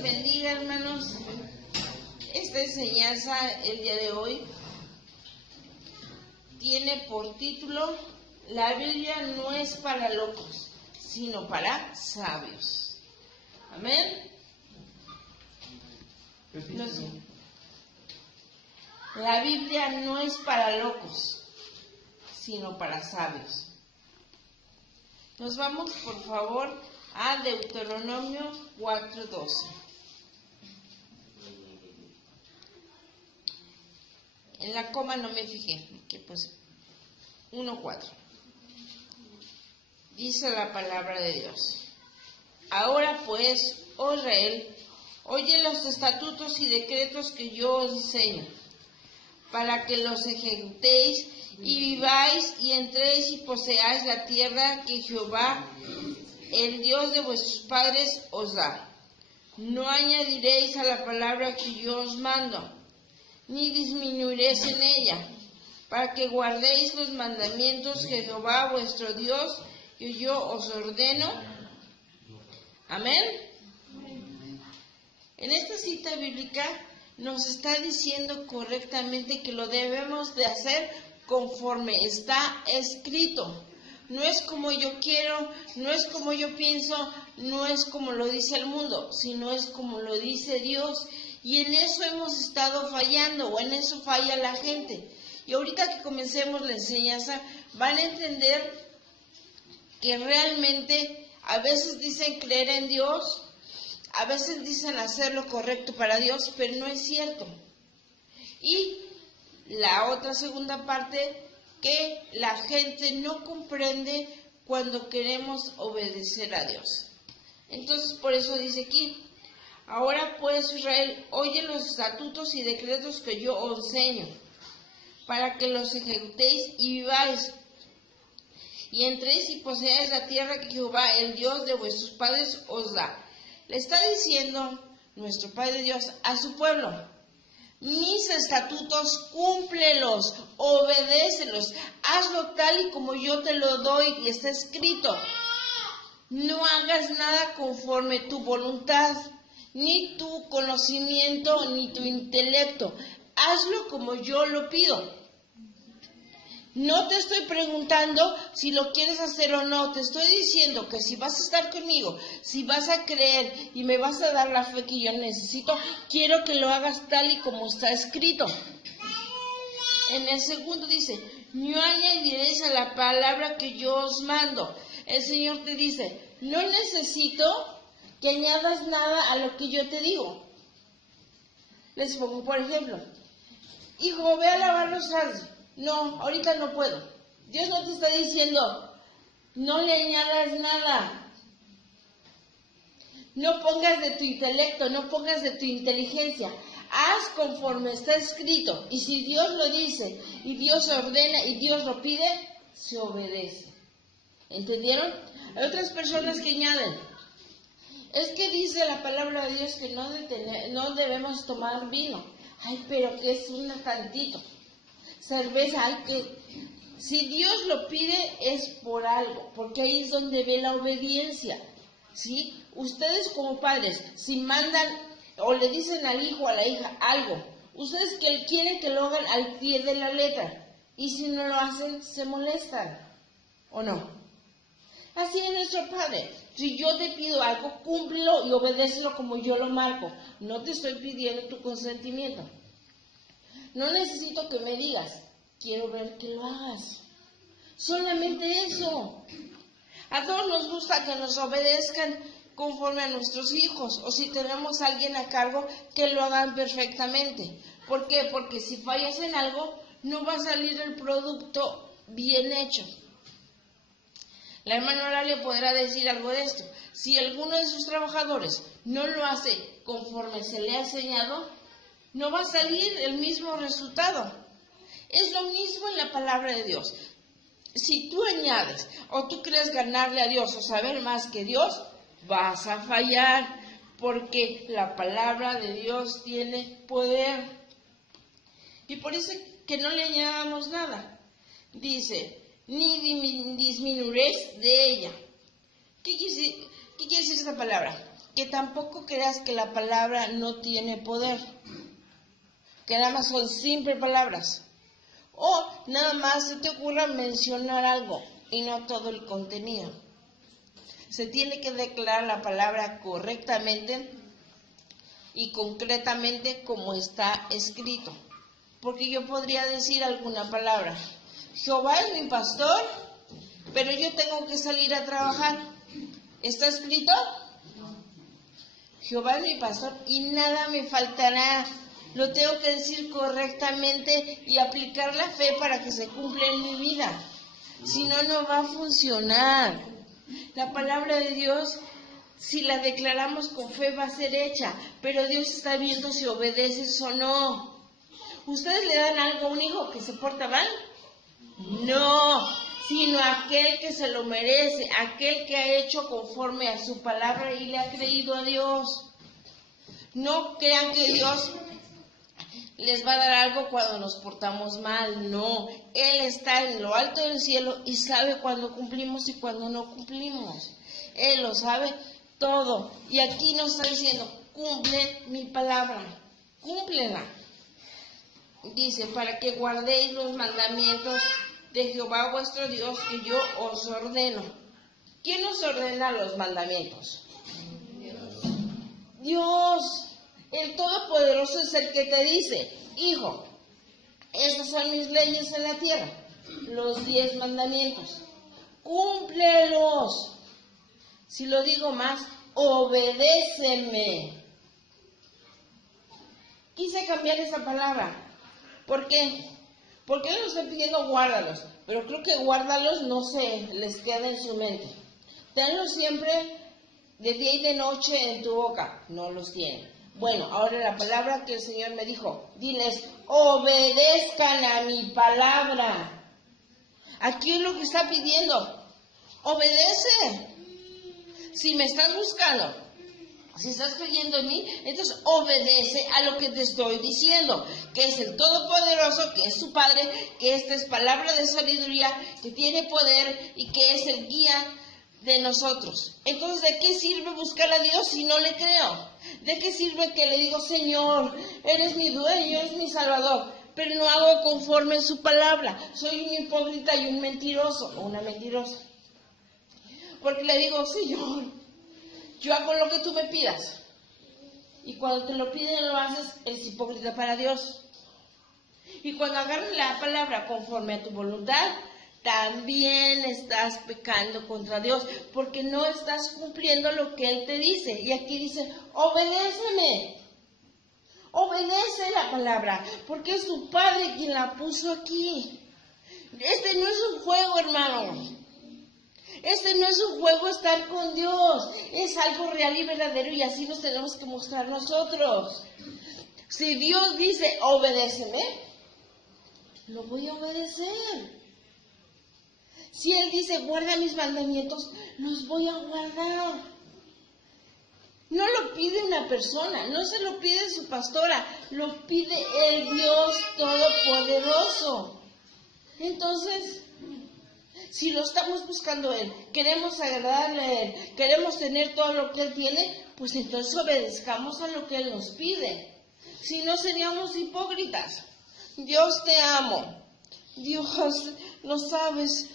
les bendiga, hermanos. Esta enseñanza el día de hoy tiene por título: la Biblia no es para locos, sino para sabios. Amén. La Biblia no es para locos, sino para sabios. Nos vamos, por favor, a Deuteronomio 4:12. En la coma no me fijé, que pues 1:4. Dice la palabra de Dios: ahora pues, oh Israel, oye los estatutos y decretos que yo os enseño, para que los ejecutéis y viváis y entréis y poseáis la tierra que Jehová, el Dios de vuestros padres, os da. No añadiréis a la palabra que yo os mando, ni disminuiréis en ella, para que guardéis los mandamientos que Jehová vuestro Dios y yo os ordeno. Amén. En esta cita bíblica nos está diciendo correctamente que lo debemos de hacer conforme está escrito. No es como yo quiero, no es como yo pienso, no es como lo dice el mundo, sino es como lo dice Dios. Y en eso hemos estado fallando, o en eso falla la gente. Y ahorita que comencemos la enseñanza, van a entender que realmente a veces dicen creer en Dios, a veces dicen hacer lo correcto para Dios, pero no es cierto. Y la otra segunda parte, que la gente no comprende cuando queremos obedecer a Dios. Entonces, por eso dice aquí: ahora pues, Israel, oye los estatutos y decretos que yo os enseño, para que los ejecutéis y viváis, y entréis y poseáis la tierra que Jehová, el Dios de vuestros padres, os da. Le está diciendo nuestro Padre Dios a su pueblo: mis estatutos, cúmplelos, obedécelos, hazlo tal y como yo te lo doy y está escrito. No hagas nada conforme tu voluntad, ni tu conocimiento, ni tu intelecto. Hazlo como yo lo pido. No te estoy preguntando si lo quieres hacer o no, te estoy diciendo que si vas a estar conmigo, si vas a creer y me vas a dar la fe que yo necesito, quiero que lo hagas tal y como está escrito. En el segundo dice: no añadiréis a la palabra que yo os mando. El Señor te dice: no necesito que añadas nada a lo que yo te digo. Les pongo por ejemplo: hijo, ve a lavar los trastes. No, ahorita no puedo. Dios no te está diciendo: no le añadas nada. No pongas de tu intelecto, no pongas de tu inteligencia. Haz conforme está escrito. Y si Dios lo dice, y Dios ordena, y Dios lo pide, se obedece. ¿Entendieron? Hay otras personas que añaden: es que dice la palabra de Dios que no debemos tomar vino. Ay, pero que es un tantito. Cerveza, hay que... Si Dios lo pide es por algo, porque ahí es donde ve la obediencia, ¿sí? Ustedes como padres, si mandan o le dicen al hijo o a la hija algo, ustedes que quieren que lo hagan al pie de la letra, y si no lo hacen, se molestan, ¿o no? Así es nuestro Padre. Si yo te pido algo, cúmplelo y obedécelo como yo lo marco. No te estoy pidiendo tu consentimiento. No necesito que me digas: quiero ver que lo hagas. Solamente eso. A todos nos gusta que nos obedezcan conforme a nuestros hijos, o si tenemos a alguien a cargo, que lo hagan perfectamente. ¿Por qué? Porque si fallas en algo, no va a salir el producto bien hecho. La hermana Oralia podrá decir algo de esto. Si alguno de sus trabajadores no lo hace conforme se le ha enseñado, no va a salir el mismo resultado. Es lo mismo en la palabra de Dios. Si tú añades o tú crees ganarle a Dios o saber más que Dios, vas a fallar, porque la palabra de Dios tiene poder. Y por eso que no le añadamos nada. Dice: ni disminuiréis de ella. ¿Qué quiere decir esta palabra? que tampoco creas que la palabra no tiene poder, que nada más son simples palabras, o nada más se te ocurra mencionar algo y no todo el contenido. Se tiene que declarar la palabra correctamente y concretamente como está escrito. Porque yo podría decir alguna palabra. Jehová es mi pastor, pero yo tengo que salir a trabajar. ¿Está escrito? Jehová es mi pastor y nada me faltará. Lo tengo que decir correctamente y aplicar la fe para que se cumpla en mi vida. Si no, no va a funcionar. La palabra de Dios, si la declaramos con fe, va a ser hecha, pero Dios está viendo si obedeces o no. ¿Ustedes le dan algo a un hijo que se porta mal? No, sino aquel que se lo merece, aquel que ha hecho conforme a su palabra y le ha creído a Dios. No crean que Dios les va a dar algo cuando nos portamos mal, no. Él está en lo alto del cielo y sabe cuándo cumplimos y cuándo no cumplimos. Él lo sabe todo. Y aquí nos está diciendo, cumple mi palabra, cúmplela. Dice, para que guardéis los mandamientos de Jehová vuestro Dios que yo os ordeno. ¿Quién nos ordena los mandamientos? Dios. El Todopoderoso es el que te dice, hijo, estas son mis leyes en la tierra, los 10 mandamientos, cúmplelos. Si lo digo más, obedéceme. Quise cambiar esa palabra. ¿Por qué? Porque él nos está pidiendo guárdalos, pero creo que guárdalos no se les queda en su mente. Tenlos siempre de día y de noche en tu boca. No los tienen. Bueno, ahora la palabra que el Señor me dijo, diles, obedezcan a mi palabra. Aquí es lo que está pidiendo, obedece. Si me estás buscando, si estás creyendo en mí, entonces obedece a lo que te estoy diciendo, que es el Todopoderoso, que es su Padre, que esta es palabra de sabiduría, que tiene poder y que es el guía de nosotros. Entonces, ¿de qué sirve buscar a Dios si no le creo? ¿De qué sirve que le digo, Señor, eres mi dueño, eres mi Salvador, pero no hago conforme a su palabra? Soy un hipócrita y un mentiroso, o una mentirosa. Porque le digo, Señor, yo hago lo que tú me pidas. Y cuando te lo piden lo haces, eres hipócrita para Dios. Y cuando agarras la palabra conforme a tu voluntad, también estás pecando contra Dios, porque no estás cumpliendo lo que Él te dice. Y aquí dice, obedéceme. Obedece la palabra, porque es tu Padre quien la puso aquí. Este no es un juego, hermano. Este no es un juego estar con Dios. Es algo real y verdadero y así nos tenemos que mostrar nosotros. Si Dios dice, obedéceme, lo voy a obedecer. Si Él dice, guarda mis mandamientos, los voy a guardar. No lo pide una persona, no se lo pide su pastora, lo pide el Dios Todopoderoso. Entonces, si lo estamos buscando Él, queremos agradarle a Él, queremos tener todo lo que Él tiene, pues entonces obedezcamos a lo que Él nos pide. Si no, seríamos hipócritas. Dios te amo. Dios, no sabes,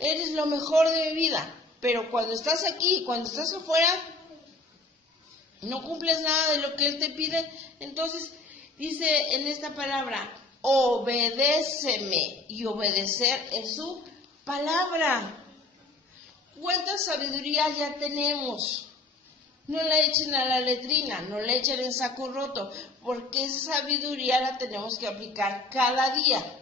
eres lo mejor de mi vida. Pero cuando estás aquí, cuando estás afuera, no cumples nada de lo que Él te pide. Entonces, dice en esta palabra, obedéceme. Y obedecer es su palabra. ¿Cuánta sabiduría ya tenemos? No la echen a la letrina, no la echen en saco roto, porque esa sabiduría la tenemos que aplicar cada día.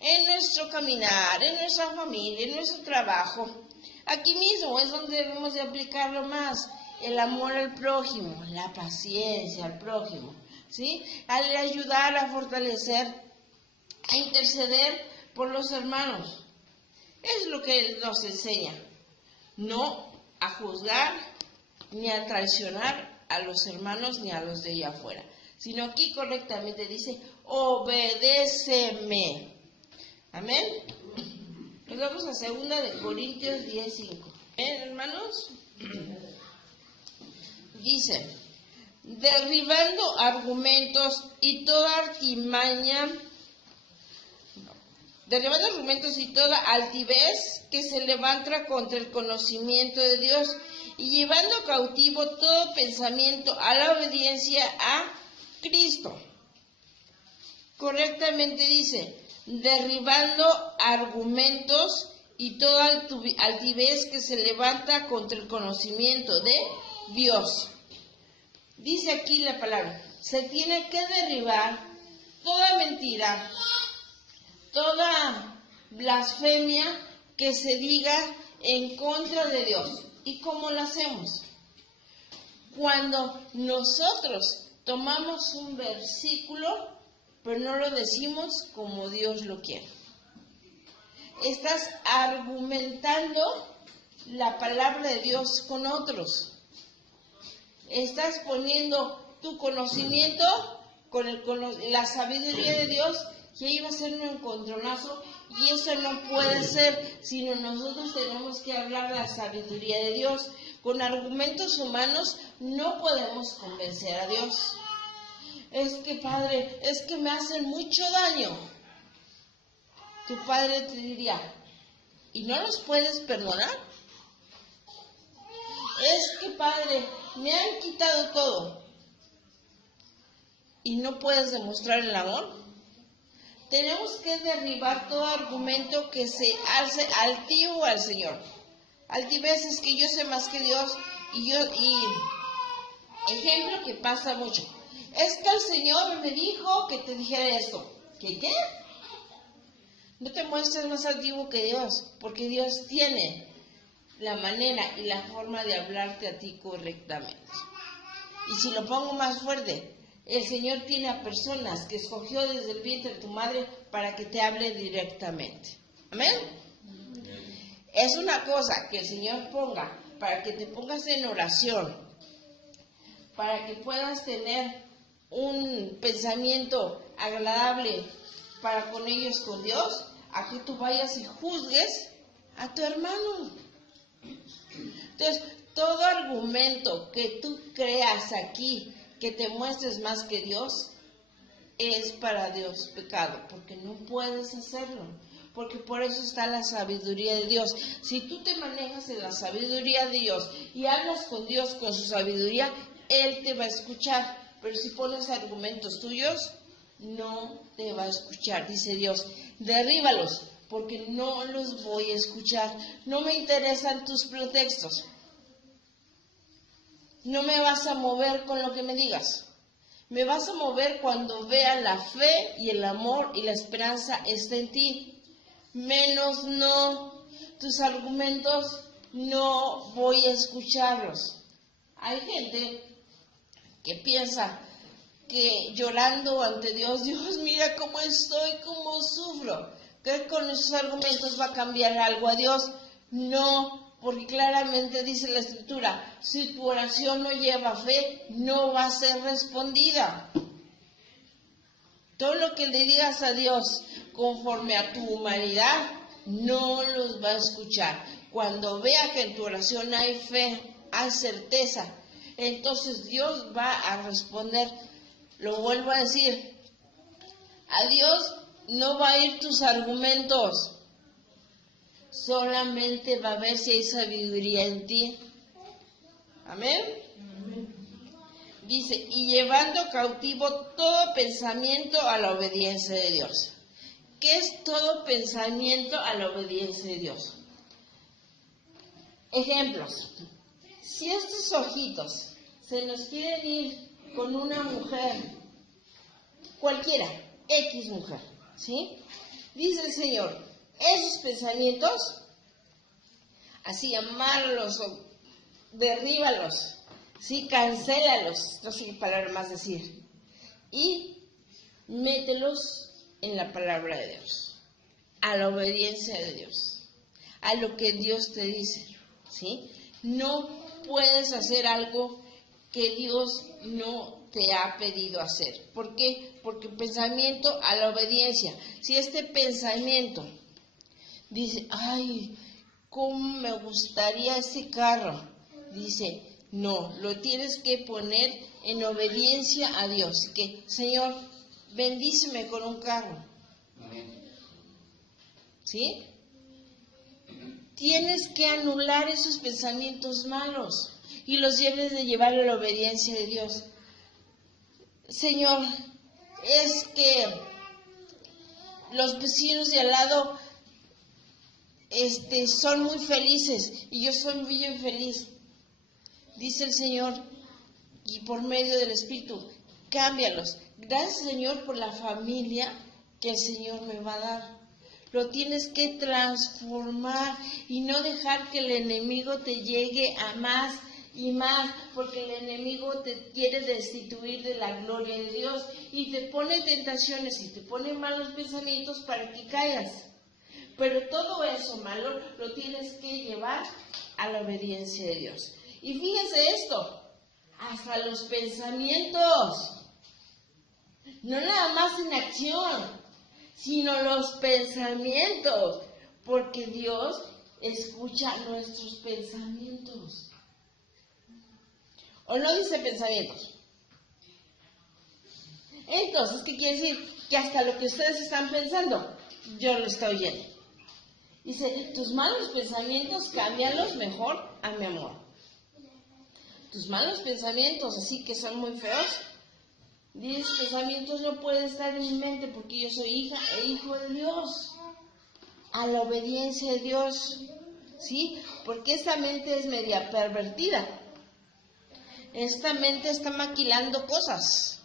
En nuestro caminar, en nuestra familia, en nuestro trabajo. Aquí mismo es donde debemos de aplicarlo más. El amor al prójimo, la paciencia al prójimo, ¿sí? Al ayudar a fortalecer, a interceder por los hermanos. Es lo que Él nos enseña. No a juzgar ni a traicionar a los hermanos ni a los de allá afuera. Sino aquí correctamente dice, obedéceme. Amén. Nos vamos a 2 Corintios 10:5. ¿Hermanos? Dice, derribando argumentos y toda altivez que se levanta contra el conocimiento de Dios y llevando cautivo todo pensamiento a la obediencia a Cristo. Correctamente dice, derribando argumentos y toda altivez que se levanta contra el conocimiento de Dios. Dice aquí la palabra, se tiene que derribar toda mentira, toda blasfemia que se diga en contra de Dios. ¿Y cómo lo hacemos? Cuando nosotros tomamos un versículo, pero no lo decimos como Dios lo quiere. Estás argumentando la palabra de Dios con otros. Estás poniendo tu conocimiento con la sabiduría de Dios, y ahí va a ser un encontronazo, y eso no puede ser, sino nosotros tenemos que hablar la sabiduría de Dios. Con argumentos humanos no podemos convencer a Dios. Es que, Padre, es que me hacen mucho daño. Tu Padre te diría, ¿y no los puedes perdonar? Es que, Padre, me han quitado todo. ¿Y no puedes demostrar el amor? Tenemos que derribar todo argumento que se alce altivo al Señor. Altivez es que yo sé más que Dios, y ejemplo que pasa mucho. Es que el Señor me dijo que te dijera esto. ¿Qué? No te muestres más altivo que Dios, porque Dios tiene la manera y la forma de hablarte a ti correctamente. Y si lo pongo más fuerte, el Señor tiene a personas que escogió desde el vientre de tu madre para que te hable directamente. ¿Amén? Es una cosa que el Señor ponga para que te pongas en oración, para que puedas tener un pensamiento agradable para con ellos, con Dios, a que tú vayas y juzgues a tu hermano. Entonces, todo argumento que tú creas aquí, que te muestres más que Dios, es para Dios pecado, porque no puedes hacerlo, porque por eso está la sabiduría de Dios. Si tú te manejas en la sabiduría de Dios y hablas con Dios con su sabiduría, Él te va a escuchar, pero si pones argumentos tuyos, no te va a escuchar. Dice Dios, derríbalos, porque no los voy a escuchar. No me interesan tus pretextos. No me vas a mover con lo que me digas. Me vas a mover cuando vea la fe y el amor y la esperanza está en ti. Menos no, tus argumentos no voy a escucharlos. Hay gente que piensa que llorando ante Dios, Dios mira cómo estoy, cómo sufro. ¿Cree que con esos argumentos va a cambiar algo a Dios? No, porque claramente dice la Escritura, si tu oración no lleva fe, no va a ser respondida. Todo lo que le digas a Dios conforme a tu humanidad, no los va a escuchar. Cuando vea que en tu oración hay fe, hay certeza, entonces Dios va a responder. Lo vuelvo a decir, a Dios no va a ir tus argumentos, solamente va a ver si hay sabiduría en ti. Amén. Dice, y llevando cautivo todo pensamiento a la obediencia de Dios. ¿Qué es todo pensamiento a la obediencia de Dios? Ejemplos. Si estos ojitos se nos quieren ir con una mujer, cualquiera, X mujer, ¿sí? Dice el Señor, esos pensamientos, así amarlos o derríbalos, ¿sí? Cancélalos, no sé qué palabra más decir, y mételos en la palabra de Dios, a la obediencia de Dios, a lo que Dios te dice, ¿sí? No puedes hacer algo que Dios no te ha pedido hacer. ¿Por qué? Porque pensamiento a la obediencia. Si este pensamiento dice, ay, cómo me gustaría ese carro, dice, No, lo tienes que poner en obediencia a Dios. Que, Señor, bendíceme con un carro. ¿Sí? Tienes que anular esos pensamientos malos y los debes de llevar a la obediencia de Dios. Señor, es que los vecinos de al lado son muy felices y yo soy muy infeliz. Dice el Señor, y por medio del Espíritu, cámbialos. Gracias, Señor, por la familia que el Señor me va a dar. Lo tienes que transformar y no dejar que el enemigo te llegue a más y más, porque el enemigo te quiere destituir de la gloria de Dios y te pone tentaciones y te pone malos pensamientos para que caigas. Pero todo eso malo lo tienes que llevar a la obediencia de Dios. Y fíjense esto, hasta los pensamientos, no nada más en acción, sino los pensamientos, porque Dios escucha nuestros pensamientos. ¿O no dice pensamientos? Entonces, ¿qué quiere decir? Que hasta lo que ustedes están pensando, yo lo estoy oyendo. Dice, tus malos pensamientos, cámbialos mejor a mi amor. Tus malos pensamientos, así que son muy feos, dices, pensamientos no pueden estar en mi mente porque yo soy hija e hijo de Dios. A la obediencia de Dios, ¿sí? Porque esta mente es media pervertida. Esta mente está maquilando cosas.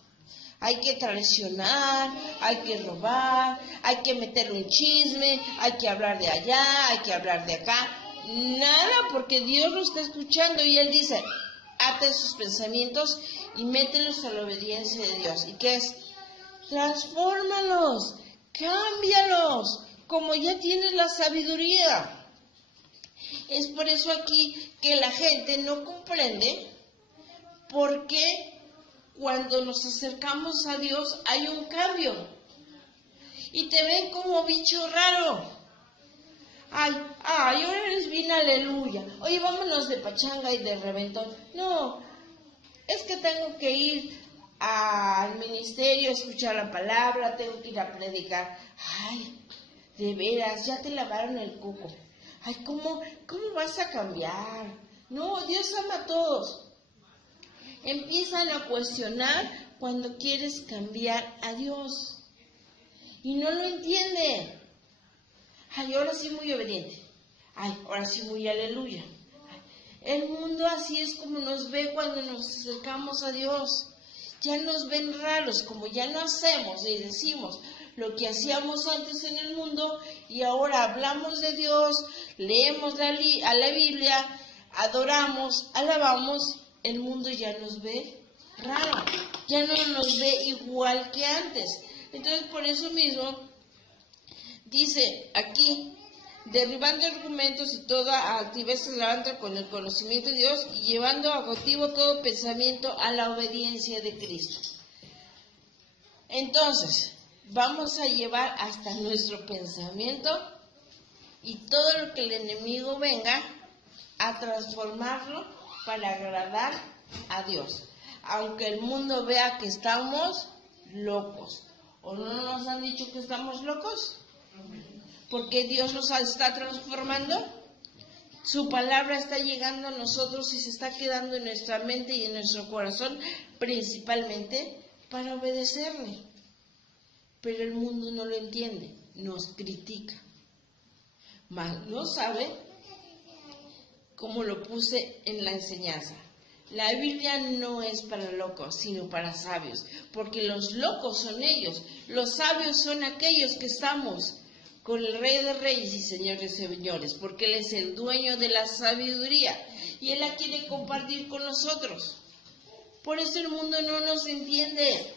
Hay que traicionar, hay que robar, hay que meter un chisme, hay que hablar de allá, hay que hablar de acá. Nada, porque Dios lo está escuchando y Él dice, ate sus pensamientos y mételos a la obediencia de Dios. ¿Y qué es? Transfórmalos, cámbialos, como ya tienes la sabiduría. Es por eso aquí que la gente no comprende por qué cuando nos acercamos a Dios hay un cambio. Y te ven como bicho raro. Ay, ahora eres bien aleluya. Oye, vámonos de pachanga y de reventón. No, es que tengo que ir al ministerio a escuchar la palabra, tengo que ir a predicar. Ay, de veras, ya te lavaron el coco. Ay, ¿cómo vas a cambiar? No, Dios ama a todos. Empiezan a cuestionar cuando quieres cambiar a Dios. Y no lo entienden. Ay, ahora sí muy obediente. Ay, ahora sí muy aleluya. El mundo así es como nos ve cuando nos acercamos a Dios. Ya nos ven raros, como ya no hacemos y decimos lo que hacíamos antes en el mundo y ahora hablamos de Dios, leemos a la Biblia, adoramos, alabamos, el mundo ya nos ve raro, ya no nos ve igual que antes. Entonces por eso mismo dice aquí, derribando argumentos y toda altivez se levanta con el conocimiento de Dios y llevando a cautivo todo pensamiento a la obediencia de Cristo. Entonces, vamos a llevar hasta nuestro pensamiento y todo lo que el enemigo venga a transformarlo para agradar a Dios. Aunque el mundo vea que estamos locos. ¿O no nos han dicho que estamos locos? Porque Dios nos está transformando. Su palabra está llegando a nosotros y se está quedando en nuestra mente y en nuestro corazón, principalmente para obedecerle. Pero el mundo no lo entiende, nos critica. Mas no sabe, como lo puse en la enseñanza. La Biblia no es para locos, sino para sabios, porque los locos son ellos, los sabios son aquellos que estamos con el Rey de Reyes y Señor de Señores, porque Él es el dueño de la sabiduría y Él la quiere compartir con nosotros. Por eso el mundo no nos entiende.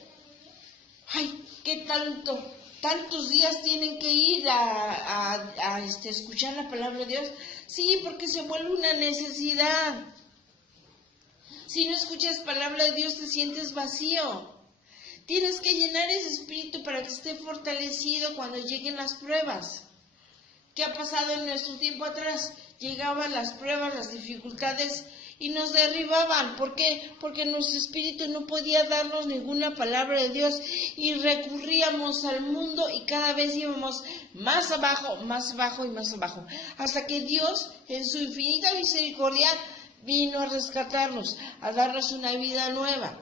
Ay, ¿qué tantos días tienen que ir a escuchar la palabra de Dios? Sí, porque se vuelve una necesidad. Si no escuchas palabra de Dios, te sientes vacío. Tienes que llenar ese espíritu para que esté fortalecido cuando lleguen las pruebas. ¿Qué ha pasado en nuestro tiempo atrás? Llegaban las pruebas, las dificultades, y nos derribaban. ¿Por qué? Porque nuestro espíritu no podía darnos ninguna palabra de Dios y recurríamos al mundo y cada vez íbamos más abajo y más abajo, hasta que Dios, en su infinita misericordia, vino a rescatarnos, a darnos una vida nueva.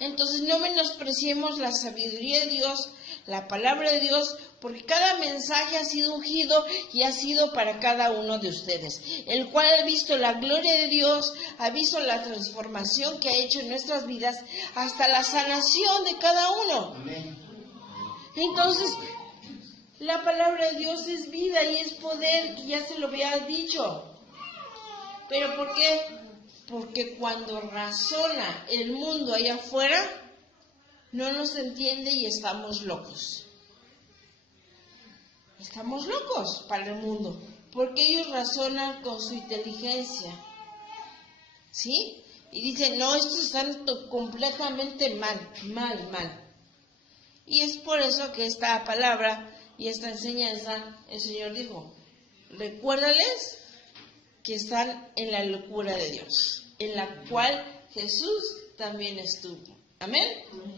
Entonces no menospreciemos la sabiduría de Dios, la palabra de Dios, porque cada mensaje ha sido ungido y ha sido para cada uno de ustedes, el cual ha visto la gloria de Dios, ha visto la transformación que ha hecho en nuestras vidas, hasta la sanación de cada uno. Amén. Entonces, la palabra de Dios es vida y es poder, que ya se lo había dicho. ¿Pero por qué? Porque cuando razona el mundo allá afuera, no nos entiende y estamos locos. Estamos locos para el mundo, porque ellos razonan con su inteligencia. ¿Sí? Y dicen, no, estos están completamente mal. Y es por eso que esta palabra y esta enseñanza, el Señor dijo, recuérdales que están en la locura de Dios, en la cual Jesús también estuvo. ¿Amén?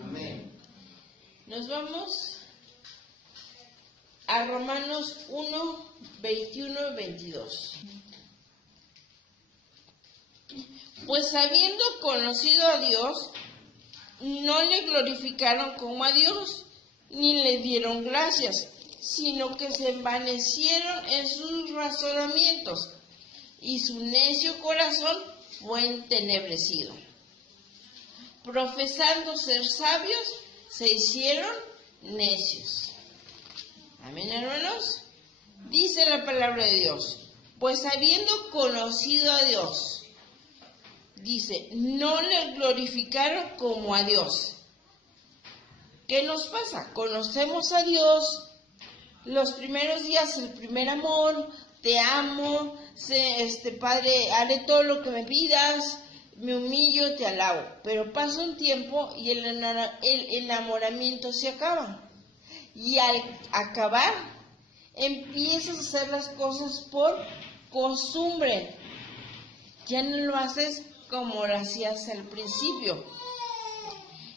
Amén. Nos vamos a Romanos 1, 21 y 22. Pues habiendo conocido a Dios, no le glorificaron como a Dios, ni le dieron gracias, sino que se envanecieron en sus razonamientos, y su necio corazón fue entenebrecido. Profesando ser sabios, se hicieron necios. Amén, hermanos. Dice la palabra de Dios, pues habiendo conocido a Dios, dice, no le glorificaron como a Dios. ¿Qué nos pasa? Conocemos a Dios, los primeros días, el primer amor, te amo, Padre, haré todo lo que me pidas, me humillo, te alabo. Pero pasa un tiempo y el enamoramiento se acaba. Y al acabar, empiezas a hacer las cosas por costumbre. Ya no lo haces como lo hacías al principio.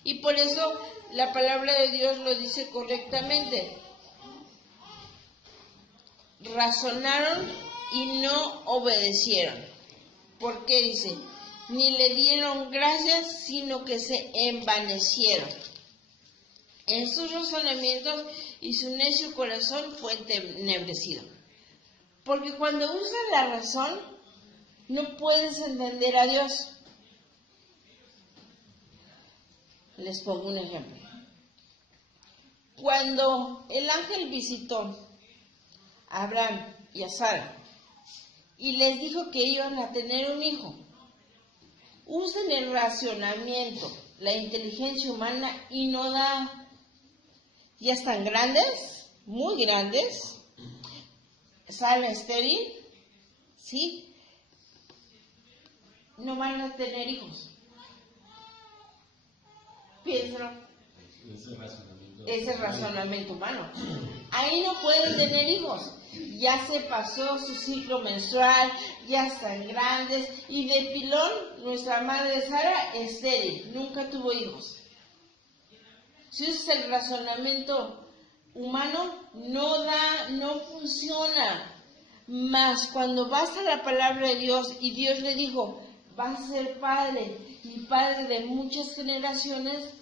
Y por eso la palabra de Dios lo dice correctamente. Razonaron y no obedecieron. ¿Por qué dice? Ni le dieron gracias, sino que se envanecieron en sus razonamientos y su necio corazón fue entenebrecido. Porque cuando usas la razón, no puedes entender a Dios. Les pongo un ejemplo. Cuando el ángel visitó a Abraham y a Sara y les dijo que iban a tener un hijo, usen el racionamiento, la inteligencia humana y no da. Ya están grandes, muy grandes, Sara estéril, ¿sí? No van a tener hijos. Piénsalo. Ese razonamiento humano. Ahí no pueden tener hijos. Ya se pasó su ciclo menstrual, ya están grandes. Y de pilón, nuestra madre Sara, estéril, nunca tuvo hijos. Si usas el razonamiento humano, no da, no funciona. Mas cuando vas a la palabra de Dios y Dios le dijo, vas a ser padre y padre de muchas generaciones,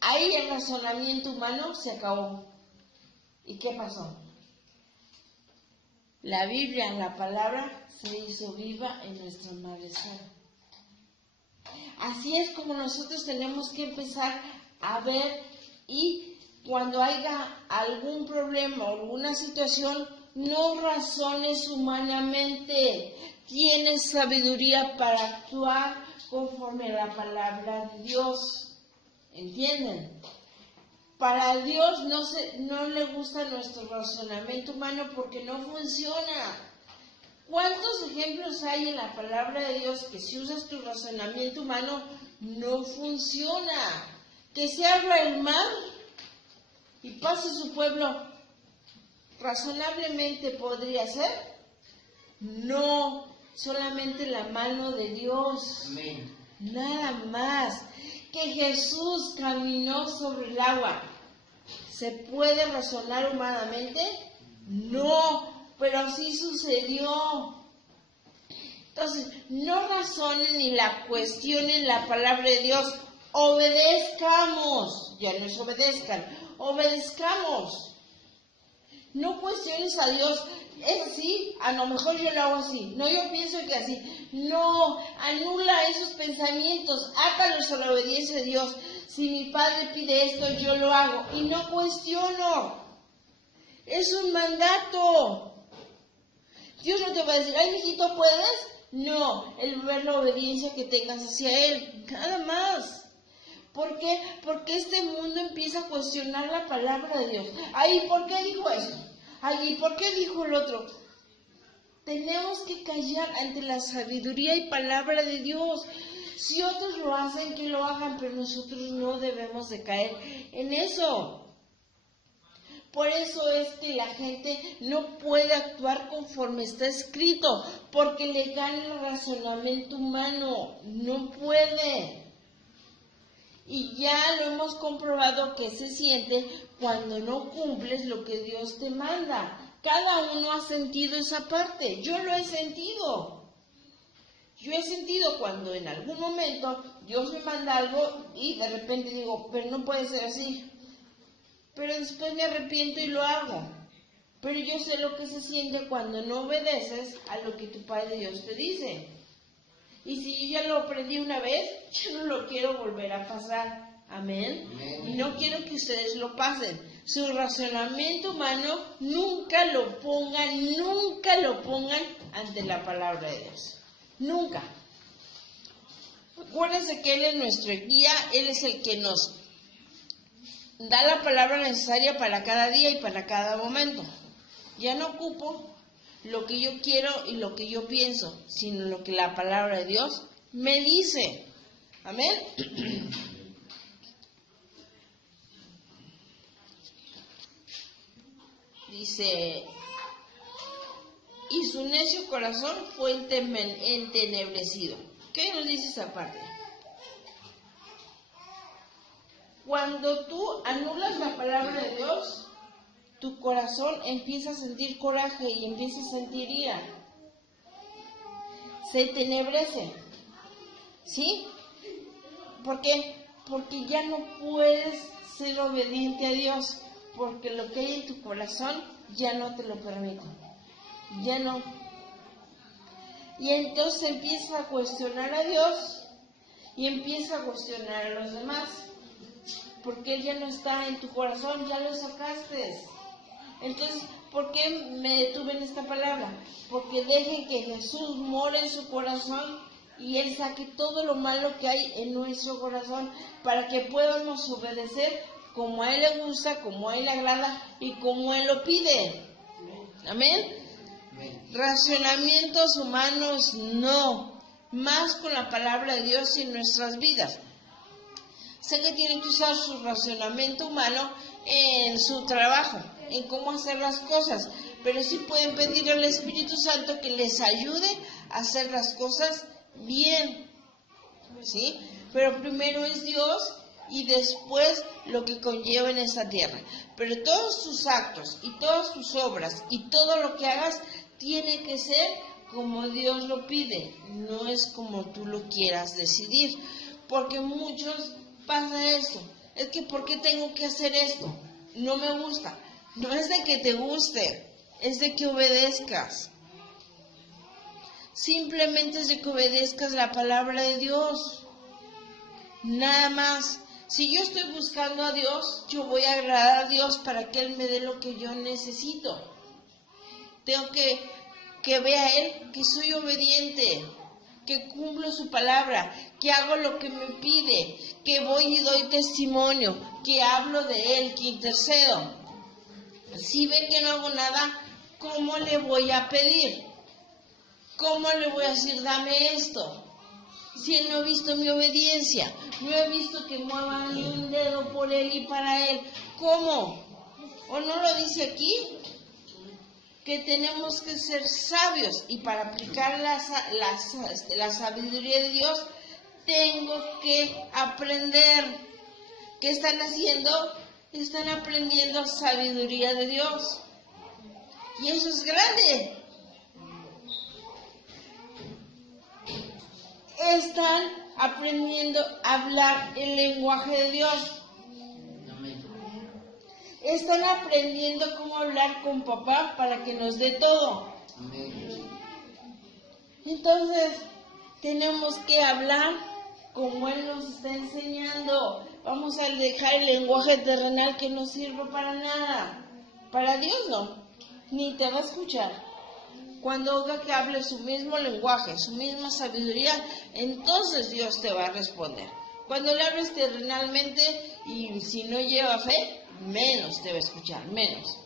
ahí el razonamiento humano se acabó. ¿Y qué pasó? La Biblia, la palabra, se hizo viva en nuestra madre Sara. Así es como nosotros tenemos que empezar a ver, y cuando haya algún problema o alguna situación, no razones humanamente. Tienes sabiduría para actuar conforme a la palabra de Dios. ¿Entienden? Para Dios no le gusta nuestro razonamiento humano porque no funciona. ¿Cuántos ejemplos hay en la palabra de Dios que si usas tu razonamiento humano no funciona? Que se abra el mar y pase su pueblo, ¿razonablemente podría ser? No. solamente la mano de Dios. Amén. Nada más. Que Jesús caminó sobre el agua. ¿Se puede razonar humanamente? No, pero así sucedió. Entonces, no razonen ni la cuestionen la palabra de Dios. Obedezcamos. Ya no es obedezcan. Obedezcamos. No cuestiones a Dios. ¿Es así? A lo mejor yo lo hago así. No, yo pienso que así. No, anula esos pensamientos. Átalos a la obediencia de Dios. Si mi padre pide esto, yo lo hago. Y no cuestiono. Es un mandato. Dios no te va a decir, ay, mijito, ¿puedes? No, el ver la obediencia que tengas hacia Él. Nada más. ¿Por qué? Porque este mundo empieza a cuestionar la palabra de Dios. Ay, ¿por qué dijo esto? Ay, ¿por qué dijo el otro? Tenemos que callar ante la sabiduría y palabra de Dios. Si otros lo hacen, que lo hagan, pero nosotros no debemos de caer en eso. Por eso es que la gente no puede actuar conforme está escrito, porque le gana el razonamiento humano. No puede. Y ya lo hemos comprobado que se siente cuando no cumples lo que Dios te manda. Cada uno ha sentido esa parte. Yo lo he sentido. Yo he sentido cuando en algún momento Dios me manda algo y de repente digo, pero no puede ser así. Pero después me arrepiento y lo hago. Pero yo sé lo que se siente cuando no obedeces a lo que tu Padre Dios te dice. Y si yo ya lo aprendí una vez, yo no lo quiero volver a pasar. Amén. Y no quiero que ustedes lo pasen. Su razonamiento humano nunca lo pongan ante la palabra de Dios. Nunca. Acuérdense que Él es nuestro guía, Él es el que nos da la palabra necesaria para cada día y para cada momento. Ya no ocupo lo que yo quiero y lo que yo pienso, sino lo que la palabra de Dios me dice. Amén. Dice, y su necio corazón fue entenebrecido. ¿Qué nos dice esa parte? Cuando tú anulas la palabra de Dios, tu corazón empieza a sentir coraje y empieza a sentir ira. Se entenebrece. ¿Sí? ¿Por qué? Porque ya no puedes ser obediente a Dios, porque lo que hay en tu corazón ya no te lo permite. Ya no. Y entonces empieza a cuestionar a Dios y empieza a cuestionar a los demás. Porque Él ya no está en tu corazón, ya lo sacaste. Entonces, ¿por qué me detuve en esta palabra? Porque dejen que Jesús more en su corazón y Él saque todo lo malo que hay en nuestro corazón para que podamos obedecer como a Él le gusta, como a Él le agrada y como Él lo pide. Amén. Racionamientos humanos no, más con la palabra de Dios en nuestras vidas. Sé que tienen que usar su racionamiento humano en su trabajo, en cómo hacer las cosas, pero sí pueden pedir al Espíritu Santo que les ayude a hacer las cosas bien, ¿sí? Pero primero es Dios y después lo que conlleva en esta tierra. Pero todos tus actos y todas tus obras y todo lo que hagas tiene que ser como Dios lo pide, no es como tú lo quieras decidir, porque muchos pasa esto, es que ¿por qué tengo que hacer esto? No me gusta. No es de que te guste, es de que obedezcas. Simplemente es de que obedezcas la palabra de Dios. Nada más. Si yo estoy buscando a Dios, yo voy a agradar a Dios para que Él me dé lo que yo necesito. Tengo que ver a Él que soy obediente, que cumplo su palabra, que hago lo que me pide, que voy y doy testimonio, que hablo de Él, que intercedo. Si ve que no hago nada, ¿cómo le voy a pedir? ¿Cómo le voy a decir, dame esto? Si Él no ha visto mi obediencia, no he visto que mueva ni un dedo por Él y para Él, ¿cómo? ¿O no lo dice aquí? que tenemos que ser sabios y para aplicar la sabiduría de Dios tengo que aprender. ¿Qué están haciendo? Están aprendiendo sabiduría de Dios. Y eso es grande. Están aprendiendo a hablar el lenguaje de Dios. Están aprendiendo cómo hablar con papá para que nos dé todo. Entonces, tenemos que hablar como Él nos está enseñando. Vamos a dejar el lenguaje terrenal que no sirve para nada. Para Dios no, ni te va a escuchar. Cuando oiga que hable su mismo lenguaje, su misma sabiduría, entonces Dios te va a responder. Cuando le hables terrenalmente y si no lleva fe, menos te va a escuchar, menos.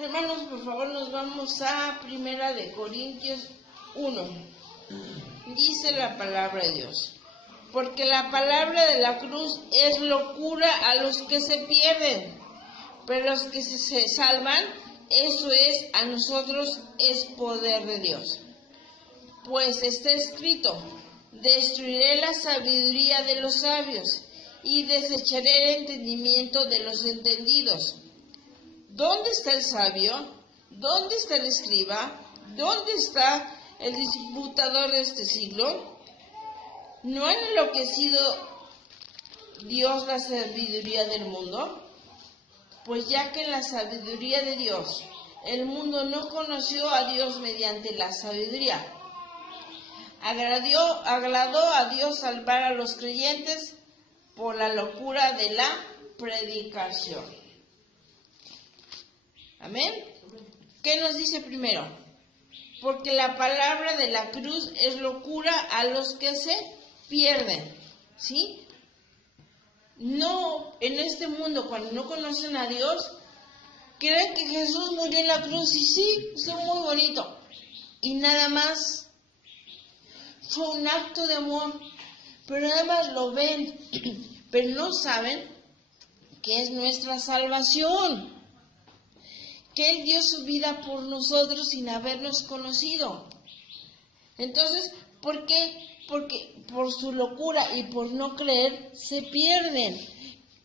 Hermanos, por favor, nos vamos a 1 Corintios 1. Dice la palabra de Dios: porque la palabra de la cruz es locura a los que se pierden, pero los que se salvan, eso es, a nosotros es poder de Dios. Pues está escrito: destruiré la sabiduría de los sabios y desecharé el entendimiento de los entendidos. ¿Dónde está el sabio? ¿Dónde está el escriba? ¿Dónde está el disputador de este siglo? ¿No ha enloquecido Dios la sabiduría del mundo? Pues ya que la sabiduría de Dios, el mundo no conoció a Dios mediante la sabiduría. Agradó a Dios salvar a los creyentes por la locura de la predicación. Amén. ¿Qué nos dice primero? Porque la palabra de la cruz es locura a los que se pierden. ¿Sí? No, en este mundo, cuando no conocen a Dios, creen que Jesús murió en la cruz y sí, es muy bonito. Y nada más, fue un acto de amor, pero nada más lo ven, pero no saben que es nuestra salvación, que Él dio su vida por nosotros sin habernos conocido. Entonces, ¿por qué? Porque por su locura y por no creer se pierden.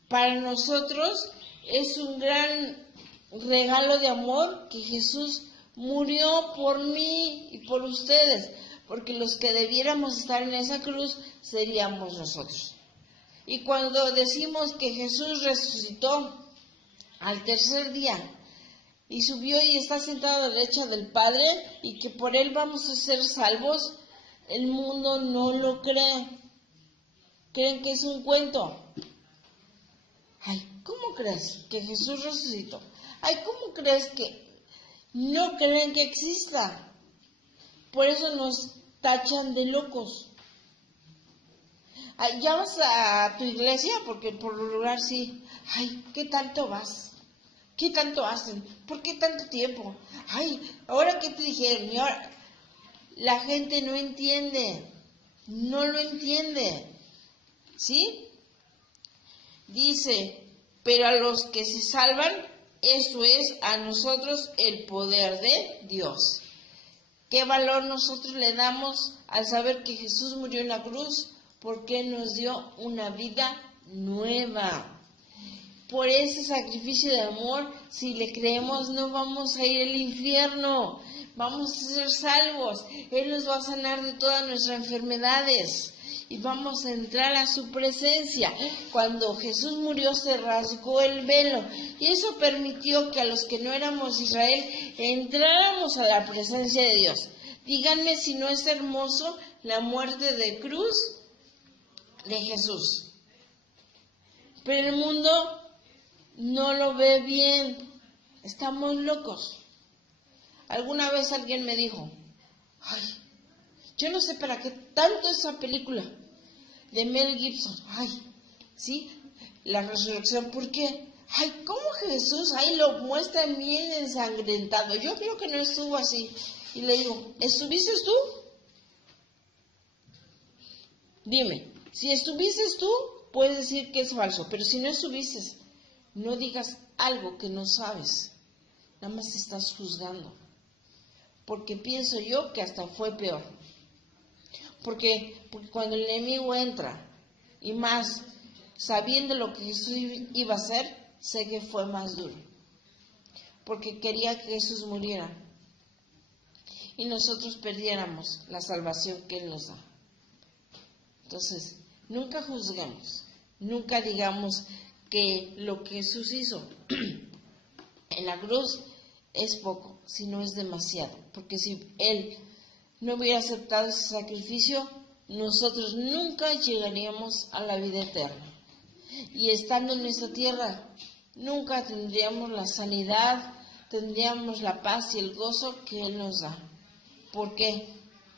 Para nosotros es un gran regalo de amor que Jesús murió por mí y por ustedes, porque los que debiéramos estar en esa cruz seríamos nosotros. Y cuando decimos que Jesús resucitó al tercer día y subió y está sentado a la derecha del Padre y que por Él vamos a ser salvos, el mundo no lo cree. Creen que es un cuento. Ay, ¿cómo crees que Jesús resucitó? Ay, ¿cómo crees que no creen que exista? Por eso nos tachan de locos. Ay, ya vas a tu iglesia, porque por lo lugar sí. Ay, ¿qué tanto vas? ¿Qué tanto hacen? ¿Por qué tanto tiempo? Ay, ¿ahora qué te dijeron? Y ahora, la gente no entiende, no lo entiende, ¿sí? Dice, pero a los que se salvan, eso es a nosotros el poder de Dios. ¿Qué valor nosotros le damos al saber que Jesús murió en la cruz? Porque nos dio una vida nueva. Por ese sacrificio de amor, si le creemos, no vamos a ir al infierno. Vamos a ser salvos. Él nos va a sanar de todas nuestras enfermedades. Y vamos a entrar a su presencia. Cuando Jesús murió se rasgó el velo. Y eso permitió que a los que no éramos Israel entráramos a la presencia de Dios. Díganme si no es hermoso la muerte de cruz de Jesús. Pero el mundo no lo ve bien. Estamos locos. Alguna vez alguien me dijo, ay, yo no sé para qué tanto esa película de Mel Gibson. Ay, ¿sí? La resurrección, ¿por qué? Ay, ¿cómo Jesús ahí lo muestra bien ensangrentado? Yo creo que no estuvo así. Y le digo, ¿estuviste tú? Dime, si estuviste tú, puedes decir que es falso. Pero si no estuviste, no digas algo que no sabes. nada más estás juzgando. Porque pienso yo que hasta fue peor. Porque cuando el enemigo entra, y más sabiendo lo que Jesús iba a hacer, sé que fue más duro. Porque quería que Jesús muriera y nosotros perdiéramos la salvación que Él nos da. Entonces, nunca juzguemos, nunca digamos que lo que Jesús hizo en la cruz es poco, sino es demasiado. Porque si Él no hubiera aceptado ese sacrificio, nosotros nunca llegaríamos a la vida eterna. Y estando en nuestra tierra, nunca tendríamos la sanidad, tendríamos la paz y el gozo que Él nos da. ¿Por qué?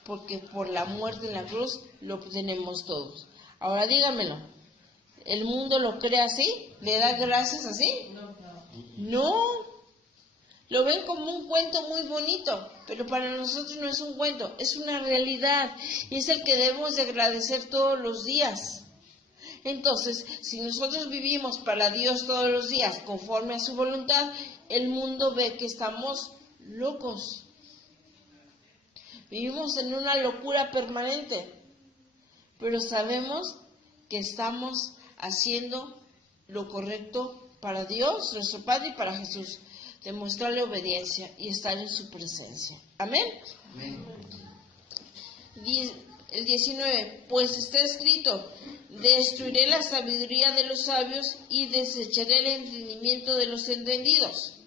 Porque por la muerte en la cruz lo obtenemos todos. Ahora dígamelo, ¿el mundo lo cree así? ¿Le da gracias así? No. Lo ven como un cuento muy bonito, pero para nosotros no es un cuento, es una realidad y es el que debemos de agradecer todos los días. Entonces, si nosotros vivimos para Dios todos los días conforme a su voluntad, el mundo ve que estamos locos. Vivimos en una locura permanente, pero sabemos que estamos haciendo lo correcto para Dios, nuestro Padre, y para Jesús. Demostrarle obediencia y estar en su presencia. Amén. Amén. El 19, pues está escrito, destruiré la sabiduría de los sabios y desecharé el entendimiento de los entendidos.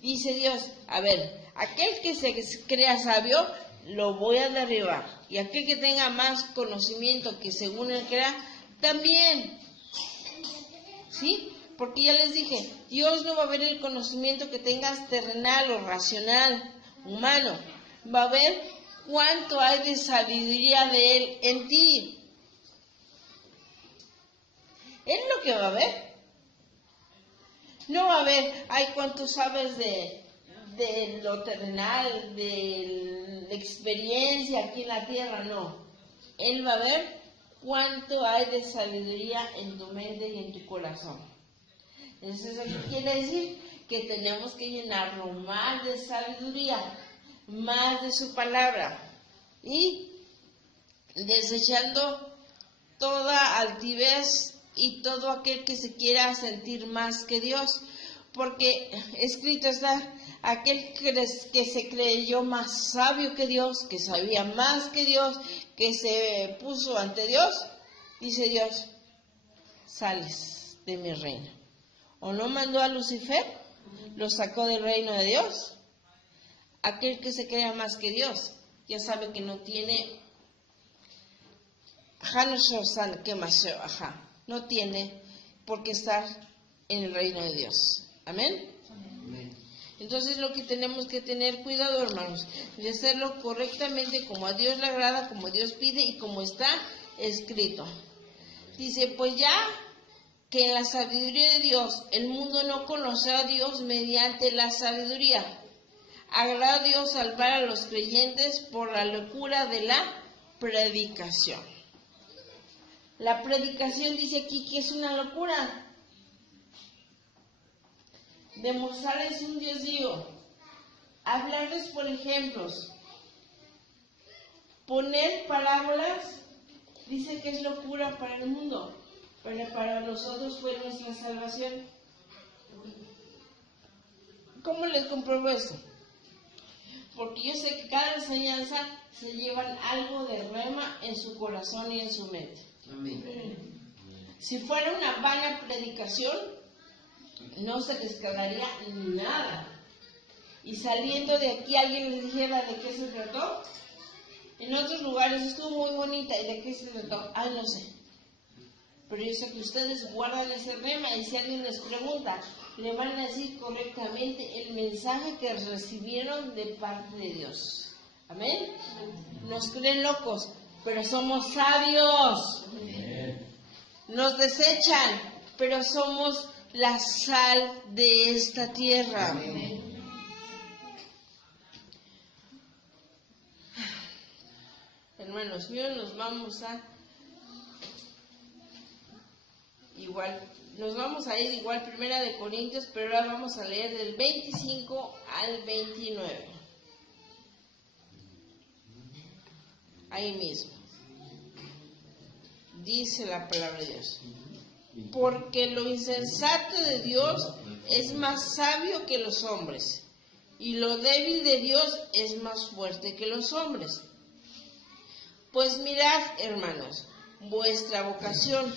Dice Dios, a ver, aquel que se crea sabio, lo voy a derribar. Y aquel que tenga más conocimiento que según él crea, también. ¿Sí? Porque ya les dije, Dios no va a ver el conocimiento que tengas terrenal o racional, humano. Va a ver cuánto hay de sabiduría de Él en ti. Es lo que va a ver. No va a ver, ay, cuánto sabes de lo terrenal, de la experiencia aquí en la tierra, no. Él va a ver cuánto hay de sabiduría en tu mente y en tu corazón. Entonces, ¿qué quiere decir? Que tenemos que llenarlo más de sabiduría, más de su palabra y desechando toda altivez y todo aquel que se quiera sentir más que Dios, porque escrito está, aquel que se creyó más sabio que Dios, que sabía más que Dios, que se puso ante Dios, dice Dios, sales de mi reino. ¿O no mandó a Lucifer? ¿Lo sacó del reino de Dios? Aquel que se crea más que Dios, ya sabe que no tiene, no tiene por qué estar en el reino de Dios. Amén. Amén. Entonces lo que tenemos que tener cuidado, hermanos, de hacerlo correctamente como a Dios le agrada, como Dios pide y como está escrito. Dice, pues ya que en la sabiduría de Dios el mundo no conoció a Dios mediante la sabiduría, agrada a Dios salvar a los creyentes por la locura de la predicación. La predicación dice aquí que es una locura. Demostrarles un Dios vivo, hablarles por ejemplos, poner parábolas, dice que es locura para el mundo, pero para nosotros fue nuestra salvación. ¿Cómo les compruebo esto? Porque yo sé que cada enseñanza se llevan algo de rema en su corazón y en su mente. Amén. Si fuera una vana predicación, no se les quedaría nada. Y saliendo de aquí alguien les dijera de qué se trató. En otros lugares estuvo muy bonita, ¿y de qué se trató? Ay, no sé. Pero yo sé que ustedes guardan ese rema y si alguien les pregunta, le van a decir correctamente el mensaje que recibieron de parte de Dios. Amén. Nos creen locos, pero somos sabios. Nos desechan, pero somos la sal de esta tierra. Amén. Hermanos míos, nos vamos a igual, nos vamos a ir igual 1 Corintios, pero ahora vamos a leer del 25 al 29. Ahí mismo. Dice la palabra de Dios. Porque lo insensato de Dios es más sabio que los hombres, y lo débil de Dios es más fuerte que los hombres. Pues mirad, hermanos, vuestra vocación,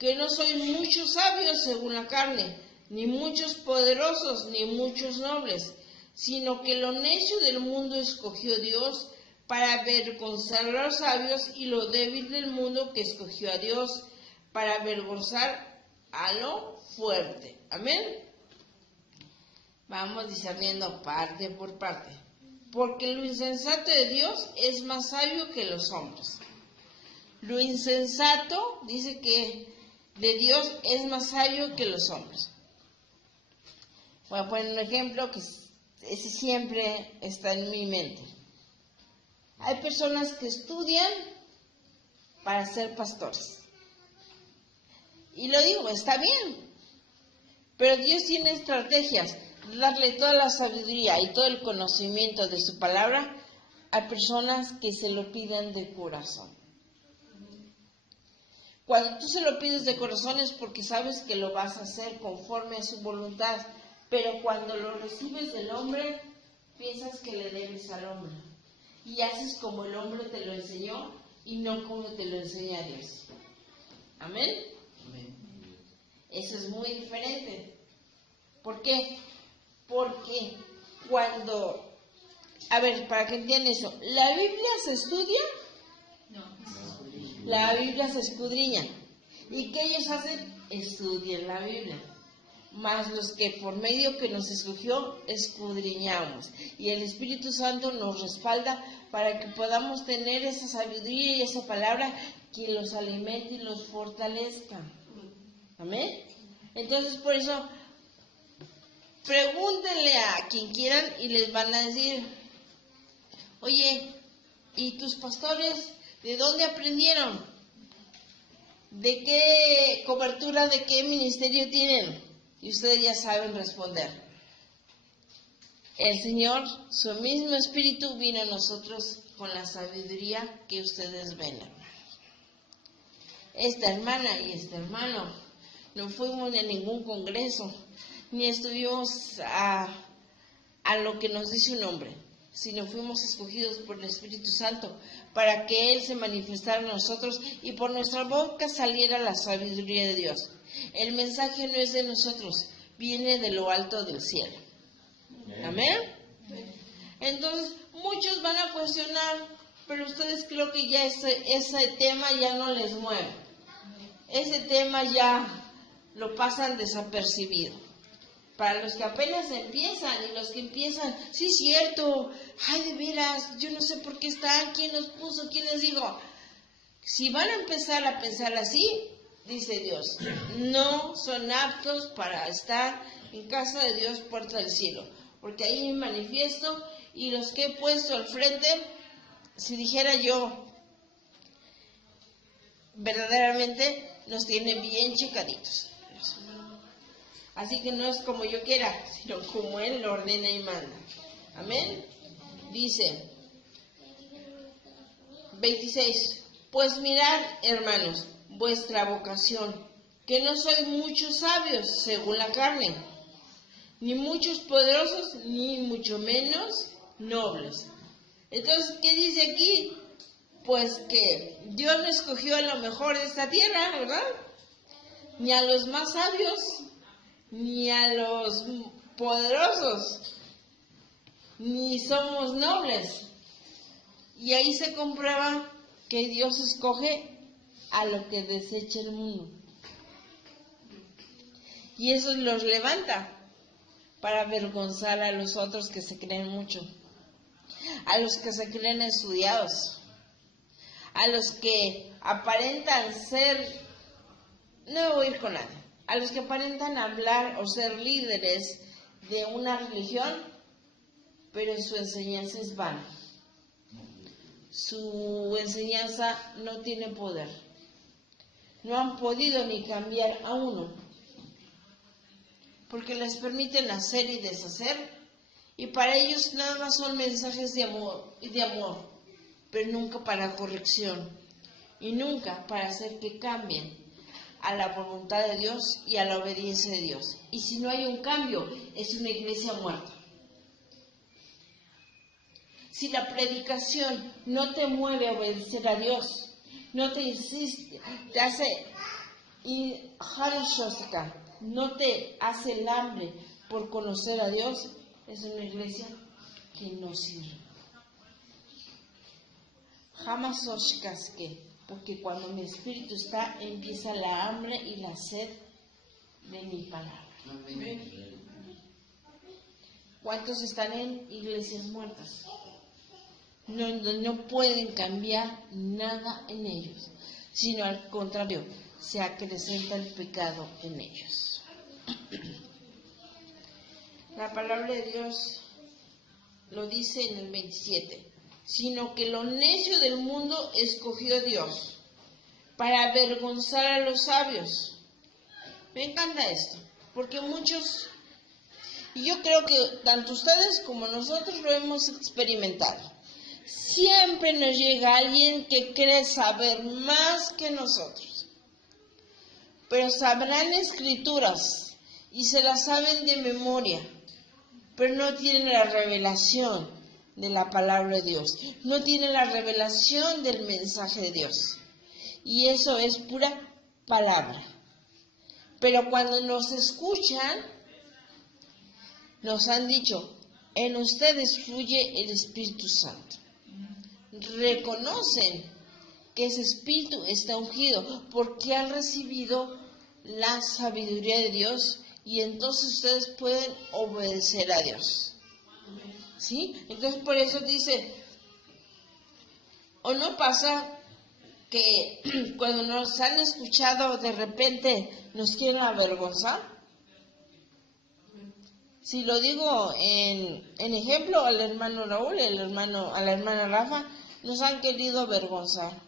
que no sois muchos sabios según la carne, ni muchos poderosos, ni muchos nobles, sino que lo necio del mundo escogió Dios para avergonzar a los sabios, y lo débil del mundo que escogió a Dios para avergonzar a lo fuerte. Amén. Vamos discerniendo parte por parte. Porque lo insensato de Dios es más sabio que los hombres. Lo insensato, dice que de Dios es más sabio que los hombres. Voy a poner un ejemplo que ese siempre está en mi mente. Hay personas que estudian para ser pastores. Y lo digo, está bien. Pero Dios tiene estrategias. Darle toda la sabiduría y todo el conocimiento de su palabra a personas que se lo pidan de corazón. Cuando tú se lo pides de corazón es porque sabes que lo vas a hacer conforme a su voluntad. Pero cuando lo recibes del hombre, piensas que le debes al hombre. Y haces como el hombre te lo enseñó y no como te lo enseña Dios. ¿Amén? Amén. Eso es muy diferente. ¿Por qué? Porque cuando... A ver, para que entiendan eso, ¿la Biblia se estudia? No. La Biblia se escudriña. ¿Y qué ellos hacen? Estudian la Biblia. Más los que por medio que nos escogió, escudriñamos. Y el Espíritu Santo nos respalda para que podamos tener esa sabiduría y esa palabra que los alimente y los fortalezca. ¿Amén? Entonces, por eso, pregúntenle a quien quieran y les van a decir, oye, ¿y tus pastores de dónde aprendieron? ¿De qué cobertura, de qué ministerio tienen? Y ustedes ya saben responder. El Señor, su mismo Espíritu, vino a nosotros con la sabiduría que ustedes ven. Esta hermana y este hermano no fuimos a ningún congreso, ni estuvimos a lo que nos dice un hombre, sino fuimos escogidos por el Espíritu Santo para que Él se manifestara en nosotros y por nuestra boca saliera la sabiduría de Dios. El mensaje no es de nosotros, viene de lo alto del cielo. ¿Amén? Entonces, muchos van a cuestionar, pero ustedes creo que ya ese tema ya no les mueve. Ese tema ya lo pasan desapercibido. Para los que apenas empiezan y los que empiezan, sí es cierto, ay de veras, yo no sé por qué están, quién los puso, quién les dijo. Si van a empezar a pensar así, dice Dios, no son aptos para estar en casa de Dios, puerta del cielo, porque ahí me manifiesto y los que he puesto al frente, si dijera yo, verdaderamente nos tienen bien checaditos. Así que no es como yo quiera, sino como Él lo ordena y manda. Amén. Dice 26. Pues mirad, hermanos, vuestra vocación, que no sois muchos sabios según la carne, ni muchos poderosos, ni mucho menos nobles. Entonces, ¿qué dice aquí? Pues que Dios no escogió a lo mejor de esta tierra, ¿verdad? Ni a los más sabios, ni a los poderosos, ni somos nobles. Y ahí se comprueba que Dios escoge a lo que desecha el mundo. Y eso los levanta para avergonzar a los otros que se creen mucho, a los que se creen estudiados, a los que aparentan ser, no voy a ir con nadie, a los que aparentan hablar o ser líderes de una religión, pero su enseñanza es vana. Su enseñanza no tiene poder. no han podido ni cambiar a uno, porque les permiten hacer y deshacer, y para ellos nada más son mensajes de amor, pero nunca para corrección, y nunca para hacer que cambien a la voluntad de Dios y a la obediencia de Dios. Y si no hay un cambio, es una iglesia muerta. Si la predicación no te mueve a obedecer a Dios, no te insiste, te hace no te hace el hambre por conocer a Dios, es una iglesia que no sirve. Jamás oshkaske, porque cuando mi espíritu está, empieza la hambre y la sed de mi palabra. Amén. ¿Cuántos están en iglesias muertas? No pueden cambiar nada en ellos, sino al contrario, se acrecenta el pecado en ellos. La palabra de Dios lo dice en el 27, sino que lo necio del mundo escogió Dios para avergonzar a los sabios. Me encanta esto, porque muchos, y yo creo que tanto ustedes como nosotros lo hemos experimentado. Siempre nos llega alguien que cree saber más que nosotros, pero sabrán escrituras y se las saben de memoria, pero no tienen la revelación de la palabra de Dios, no tienen la revelación del mensaje de Dios, y eso es pura palabra. Pero cuando nos escuchan, nos han dicho, en ustedes fluye el Espíritu Santo. Reconocen que ese espíritu está ungido porque han recibido la sabiduría de Dios y entonces ustedes pueden obedecer a Dios. ¿Sí? Entonces por eso dice, o no pasa que cuando nos han escuchado de repente nos quieren avergonzar. Si lo digo en ejemplo, al hermano Raúl y a la hermana Rafa, nos han querido avergonzar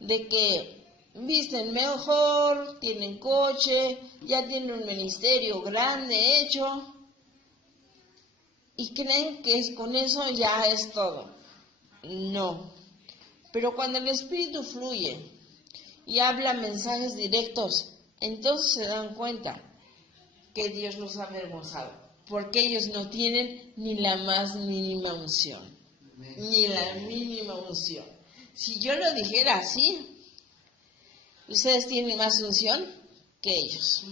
de que visten mejor, tienen coche, ya tienen un ministerio grande hecho y creen que con eso ya es todo. No, pero cuando el Espíritu fluye y habla mensajes directos, entonces se dan cuenta que Dios los ha avergonzado, porque ellos no tienen ni la más mínima unción, ni la mínima unción. Si yo lo dijera así, ustedes tienen más unción que ellos.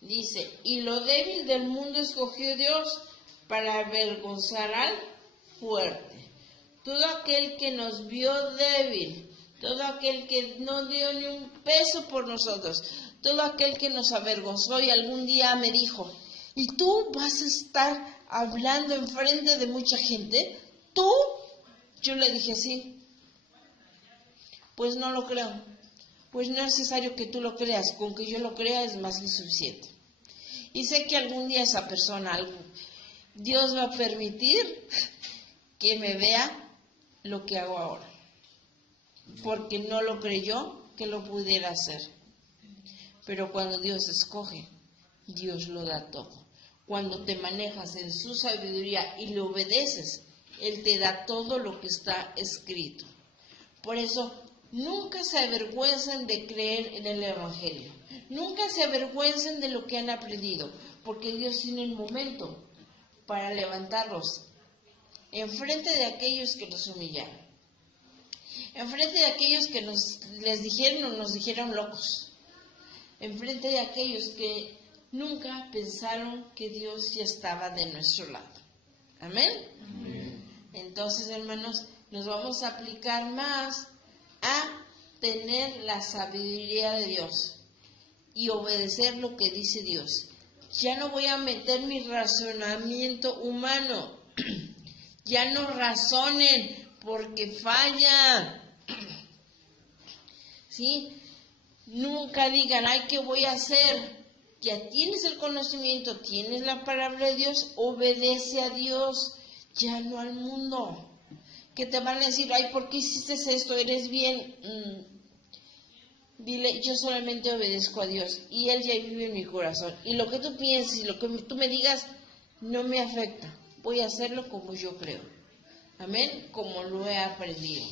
Dice, y lo débil del mundo escogió Dios para avergonzar al fuerte. Todo aquel que nos vio débil, todo aquel que no dio ni un peso por nosotros, todo aquel que nos avergonzó y algún día me dijo, ¿y tú vas a estar hablando enfrente de mucha gente? ¿Tú? Yo le dije, sí. Pues no lo creo. Pues no es necesario que tú lo creas, con que yo lo crea es más que suficiente. Y sé que algún día esa persona, Dios va a permitir que me vea lo que hago ahora, porque no lo creyó que lo pudiera hacer. Pero cuando Dios escoge, Dios lo da todo. Cuando te manejas en su sabiduría y le obedeces, Él te da todo lo que está escrito. Por eso, nunca se avergüencen de creer en el Evangelio. Nunca se avergüencen de lo que han aprendido, porque Dios tiene un momento para levantarlos enfrente de aquellos que los humillaron, enfrente de aquellos que les dijeron o nos dijeron locos, enfrente de aquellos que nunca pensaron que Dios ya estaba de nuestro lado. Amén. Amén. Entonces, hermanos, nos vamos a aplicar más a tener la sabiduría de Dios y obedecer lo que dice Dios. Ya no voy a meter mi razonamiento humano. Ya no razonen porque fallan. ¿Sí? Nunca digan, ay, ¿qué voy a hacer? Ya tienes el conocimiento, tienes la palabra de Dios, obedece a Dios, ya no al mundo. que te van a decir, ay, ¿por qué hiciste esto? Eres bien. Dile, yo solamente obedezco a Dios y Él ya vive en mi corazón. Y lo que tú pienses y lo que tú me digas no me afecta. Voy a hacerlo como yo creo. Amén, como lo he aprendido.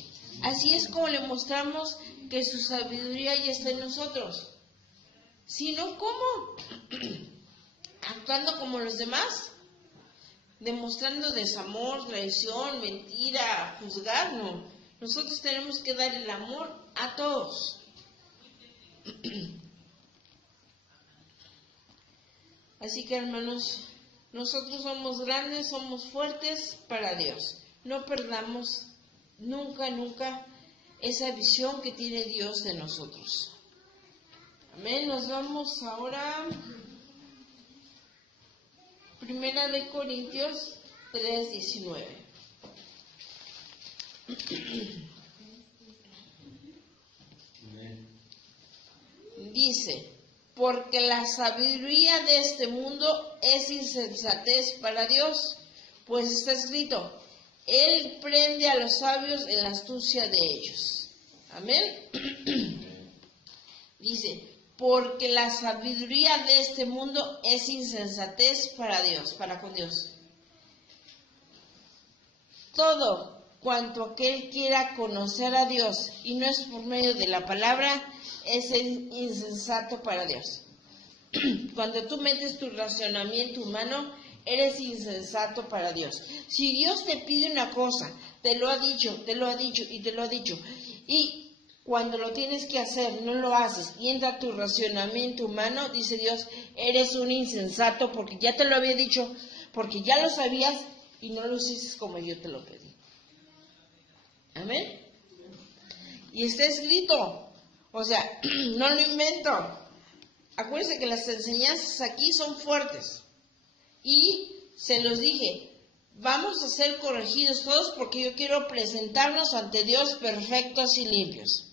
Así es como le mostramos que su sabiduría ya está en nosotros. Si no, ¿cómo? Actuando como los demás, demostrando desamor, traición, mentira, juzgar, no. Nosotros tenemos que dar el amor a todos. Así que, hermanos, nosotros somos grandes, somos fuertes para Dios. No perdamos nunca, nunca esa visión que tiene Dios de nosotros. Amén. Nos vamos ahora. Primera de Corintios 3:19. Dice, porque la sabiduría de este mundo es insensatez para Dios, pues está escrito, Él prende a los sabios en la astucia de ellos. Amén. Dice, porque la sabiduría de este mundo es insensatez para Dios, para con Dios. Todo cuanto aquel quiera conocer a Dios y no es por medio de la palabra, es insensato para Dios. Cuando tú metes tu razonamiento humano, eres insensato para Dios. Si Dios te pide una cosa, te lo ha dicho y te lo ha dicho, y cuando lo tienes que hacer, no lo haces, y entra tu racionamiento humano, dice Dios, eres un insensato porque ya te lo había dicho, porque ya lo sabías y no lo hiciste como yo te lo pedí. Amén. Y está escrito, o sea, no lo invento. Acuérdense que las enseñanzas aquí son fuertes. Y se los dije, vamos a ser corregidos todos porque yo quiero presentarnos ante Dios perfectos y limpios.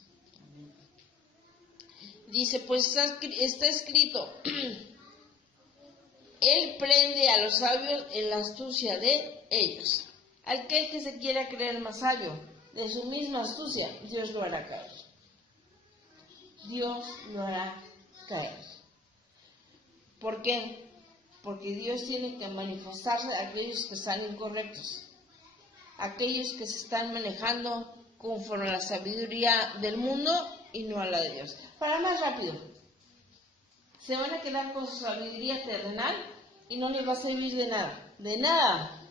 Dice, pues está escrito, Él prende a los sabios en la astucia de ellos. Aquel que se quiera creer más sabio, de su misma astucia, Dios lo hará caer. Dios lo hará caer. ¿Por qué? Porque Dios tiene que manifestarse a aquellos que están incorrectos, aquellos que se están manejando conforme a la sabiduría del mundo y no a la de Dios. Para más rápido, se van a quedar con su sabiduría terrenal y no les va a servir de nada, de nada.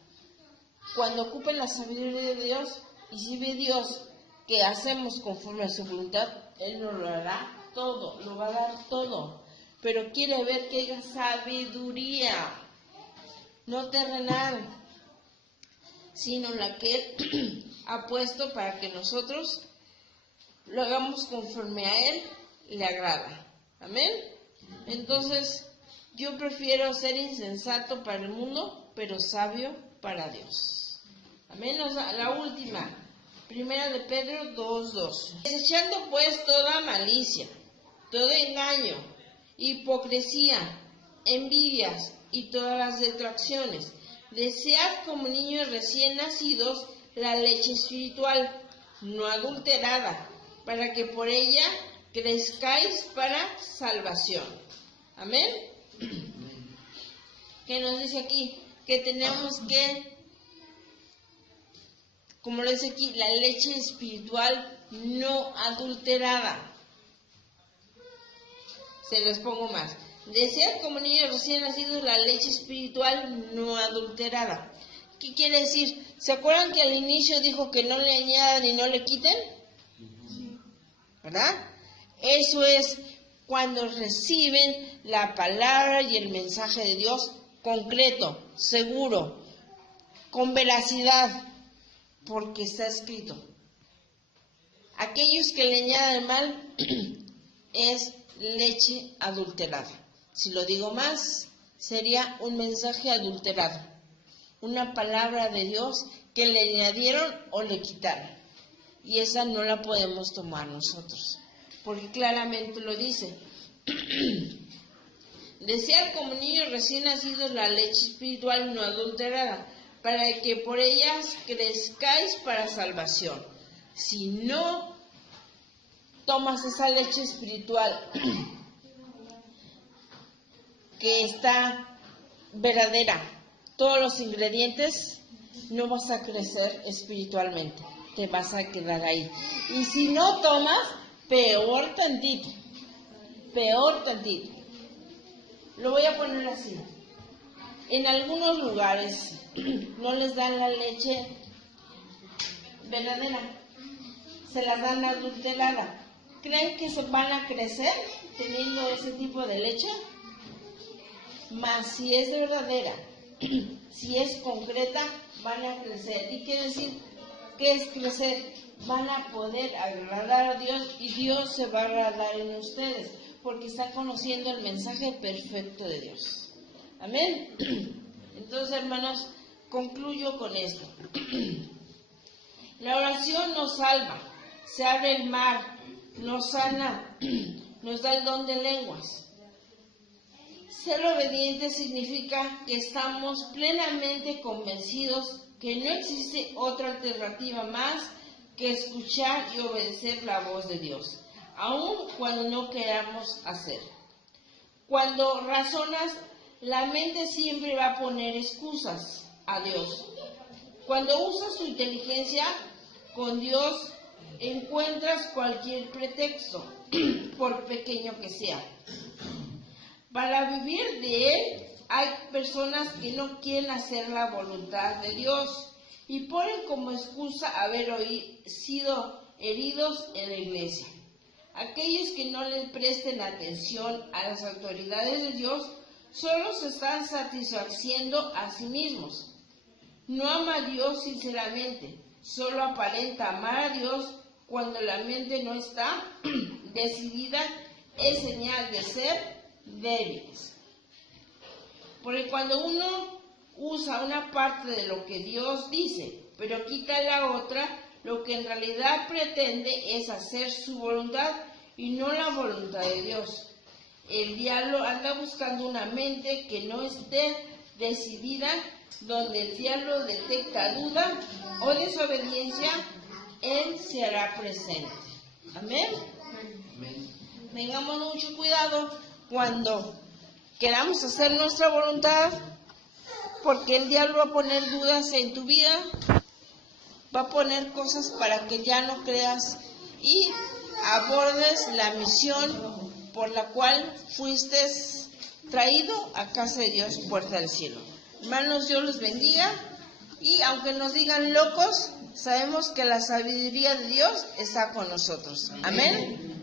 Cuando ocupen la sabiduría de Dios y si ve Dios que hacemos conforme a su voluntad, Él nos lo hará todo, lo va a dar todo. Pero quiere ver que haya sabiduría, no terrenal, sino la que Él ha puesto para que nosotros lo hagamos conforme a Él le agrada. Amén. Entonces, yo prefiero ser insensato para el mundo, pero sabio para Dios. Amén. La última, Primera de Pedro 2:2. Desechando pues toda malicia, todo engaño, hipocresía, envidias y todas las detracciones. Desead como niños recién nacidos la leche espiritual, no adulterada, para que por ella crezcáis para salvación. Amén. ¿Qué nos dice aquí? Que tenemos que, como lo dice aquí, la leche espiritual no adulterada. Se los pongo más. Desead como niños recién nacidos la leche espiritual no adulterada. ¿Qué quiere decir? ¿Se acuerdan que al inicio dijo que no le añadan y no le quiten? ¿Verdad? Eso es cuando reciben la palabra y el mensaje de Dios concreto, seguro, con veracidad, porque está escrito. Aquellos que le añadan mal es leche adulterada. Si lo digo más, sería un mensaje adulterado, una palabra de Dios que le añadieron o le quitaron, y esa no la podemos tomar nosotros, porque claramente lo dice. Desead como niños recién nacidos la leche espiritual no adulterada, para que por ellas crezcáis para salvación. Si no tomas esa leche espiritual que está verdadera, todos los ingredientes, no vas a crecer espiritualmente, te vas a quedar ahí. Y si no tomas, peor tantito, peor tantito. Lo voy a poner así. En algunos lugares no les dan la leche verdadera, se la dan adulterada. ¿Creen que se van a crecer teniendo ese tipo de leche? Mas si es verdadera, si es concreta, van a crecer. ¿Y qué decir? ¿Qué es crecer? Van a poder agradar a Dios y Dios se va a agradar en ustedes, porque está conociendo el mensaje perfecto de Dios. Amén. Entonces, hermanos, concluyo con esto. La oración nos salva, se abre el mar, nos sana, nos da el don de lenguas. Ser obediente significa que estamos plenamente convencidos que no existe otra alternativa más que escuchar y obedecer la voz de Dios, aun cuando no queramos hacer. Cuando razonas, la mente siempre va a poner excusas a Dios. Cuando usas tu inteligencia con Dios, encuentras cualquier pretexto, por pequeño que sea. Para vivir de Él, hay personas que no quieren hacer la voluntad de Dios y ponen como excusa haber sido heridos en la iglesia. Aquellos que no le presten atención a las autoridades de Dios solo se están satisfaciendo a sí mismos. No ama a Dios sinceramente, solo aparenta amar a Dios cuando la mente no está decidida, es señal de ser débiles. Porque cuando uno usa una parte de lo que Dios dice, pero quita la otra, lo que en realidad pretende es hacer su voluntad y no la voluntad de Dios. El diablo anda buscando una mente que no esté decidida. Donde el diablo detecta duda o desobediencia, él se hará presente. Amén. Tengamos mucho cuidado cuando queramos hacer nuestra voluntad, porque el diablo va a poner dudas en tu vida, va a poner cosas para que ya no creas y abordes la misión por la cual fuiste traído a casa de Dios, puerta del cielo. Hermanos, Dios los bendiga, y aunque nos digan locos, sabemos que la sabiduría de Dios está con nosotros. Amén.